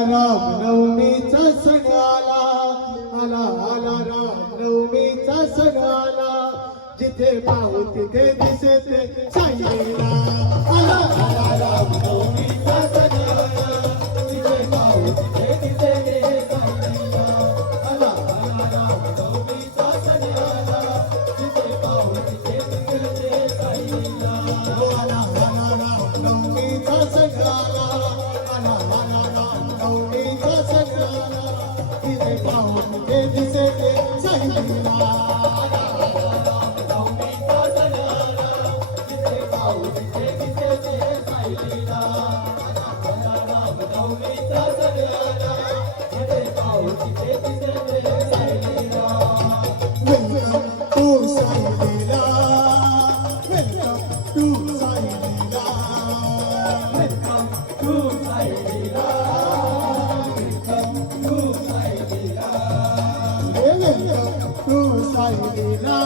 रामनवमीचा सण आला आला आला रामनवमीचा सण आला. जिथे पाहू तिथे दिसते साई संग सगळा पाहून ते दिसे सहिला পাইলা